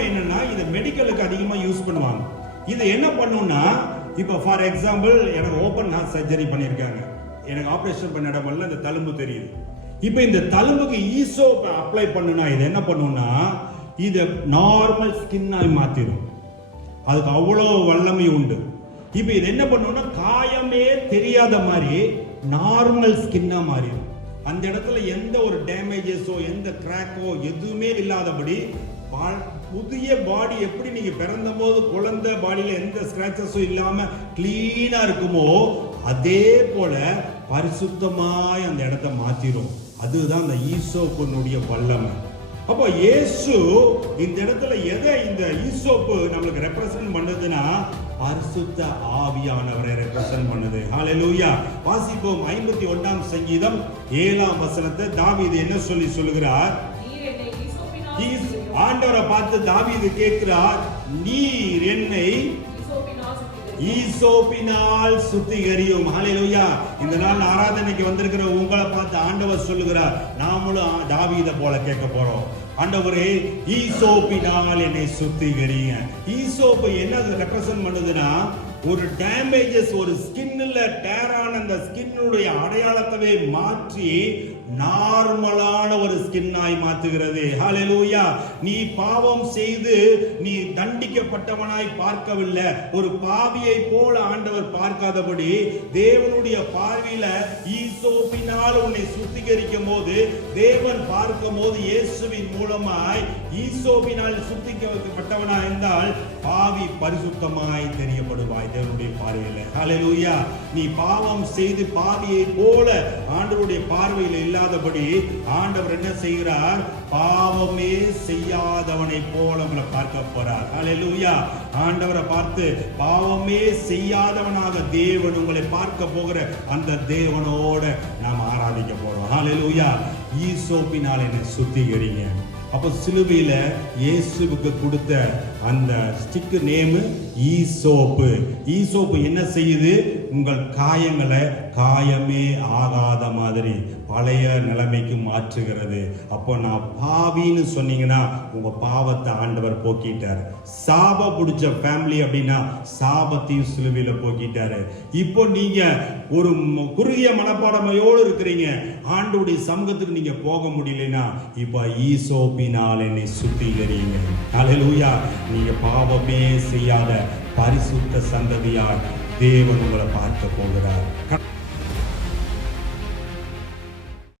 பொதுவாக என்னன்னா இது மெடிக்கலுக்கு அதிகமாக யூஸ் பண்ணுவாங்க. இது என்ன பண்ணுன்னா, இப்போ ஃபார் எக்ஸாம்பிள் எனக்கு ஓப்பன் ஹார்ட் சர்ஜரி பண்ணியிருக்காங்க, எனக்கு ஆப்ரேஷன் பண்ண இடமெல்லாம் இந்த தழும்பு தெரியுது. இப்போ இந்த தழும்புக்கு ஈசோப் அப்ளை பண்ணுனா இது என்ன பண்ணுன்னா, இதை நார்மல் ஸ்கின்னாய் மாத்திரும். அதுக்கு அவ்வளோ வல்லமை உண்டு. இப்போ இது என்ன பண்ணுன்னா, காயமே தெரியாத மாதிரி நார்மல் ஸ்கின்னா மாறிடும். அந்த இடத்துல எந்த ஒரு டேமேஜஸோ எந்த கிராக்கோ எதுவுமே இல்லாதபடி புதிய பாடி எப்படி நீங்க பிறந்த போது குழந்தை பாடியில எந்த ஸ்கிராச்சஸும் இல்லாம கிளீனா இருக்குமோ அதே போல பரிசுத்தமாய் அந்த இடத்தை மாத்திரும். அதுதான் அந்த ஈசோப்பினுடைய வல்லமை. அப்போ இயேசு இந்த இடத்துல எதை இந்த ஈசோப்பு நம்மளுக்கு ரெப்ரசன்ட் பண்ணுதுன்னா, பரிசுத்த ஆவியானவரை ரெப்ரசன்ட் பண்ணுது. ஹல்லேலூயா. வாசிப்போம் 51ஆம் சங்கீதம் 7ஆம் வசனத்தை. தாவீது என்ன சொல்லுகிறார்? ஆண்டவரை பார்த்து தாவீது கேட்கிறார், நீர் என்னை ஈசோப்பினால் சுத்திகரியும். ஹல்லேலூயா. இந்த நாள் ஆராதனைக்கு வந்திருக்கிற உங்களை பார்த்து ஆண்டவர் சொல்லுகிறார், நாமளும் தாவீதை போல கேட்க போறோம். ஆண்டவரே, ஈசோப்பினால் என்னை சுத்திகரிங்க. ஈசோப்பு என்ன ரெப்ரசன்ட் பண்ணுதுன்னா, ஒரு டேமேஜஸ், ஒரு ஸ்கின்ல டேரான அந்த ஸ்கின்னுடைய அடையாளத்தவே மாற்றி நார்மலான ஒரு ஸ்கின்னாய் மாற்றுகிறது. ஹல்லேலூயா. நீ பாவம் செய்து நீ தண்டிக்கப்பட்டவனாய் பார்க்கவில்லை, ஒரு பாவியை போல ஆண்டவர் பார்க்காதபடி தேவனுடைய பார்வையில ஈசோப்பினால் உன்னை சுத்திகரிக்கும் போது, தேவன் பார்க்கும் போது இயேசுவின் மூலமாய் ஈசோப்பினால் சுத்திகரிக்கப்பட்டவனாய் இருந்தால் பாவி பரிசுத்தமாய் தெரியப்படுவாய் தேவனுடைய பார்வையில. ஹல்லேலூயா. நீ பாவம் செய்து பாவியை போல ஆண்டவருடைய பார்வையில் இல்லாதபடி ஆண்டவர் என்ன செய்கிறார்? பாவமே செய்யாதவனை போல உங்களை பார்க்க போறார். ஹல்லேலூயா. ஆண்டவரை பார்த்து பாவமே செய்யாதவனாக தேவன் உங்களை பார்க்க போகிற அந்த தேவனோட நாம் ஆராதிக்க போறோம். ஹல்லேலூயா. ஈசோப்பினால் என்னை சுத்திகரிங்க. அப்போ சிலுவையில இயேசுவுக்கு கொடுத்த அந்த ஸ்டிக் நேம் ஈசோப்பு. ஈசோப்பு என்ன செய்யுது? உங்கள் காயங்களை காயமே ஆகாத மாதிரி பழைய நிலைமைக்கு மாற்றுகிறது. அப்போ நான் பாவின்னு சொன்னீங்கன்னா உங்க பாவத்தை ஆண்டவர் போக்கிட்டார். சாப பிடிச்ச ஃபேமிலி அப்படின்னா சாபத்தையும் சிலுவையில போக்கிட்டாரு. இப்போ நீங்க ஒரு குறுகிய மனப்பாடமையோடு இருக்கிறீங்க, ஆண்டவருடைய சமூகத்துக்கு நீங்க போக முடியலன்னா இப்ப ஈசோப்பினால் என்னை சுத்திகரிங்க. ஹல்லேலூயா. நீங்க பாவமே செய்யாத பரிசுத்த சந்ததியார் தேவன் உங்களை பார்க்க போகிறார்.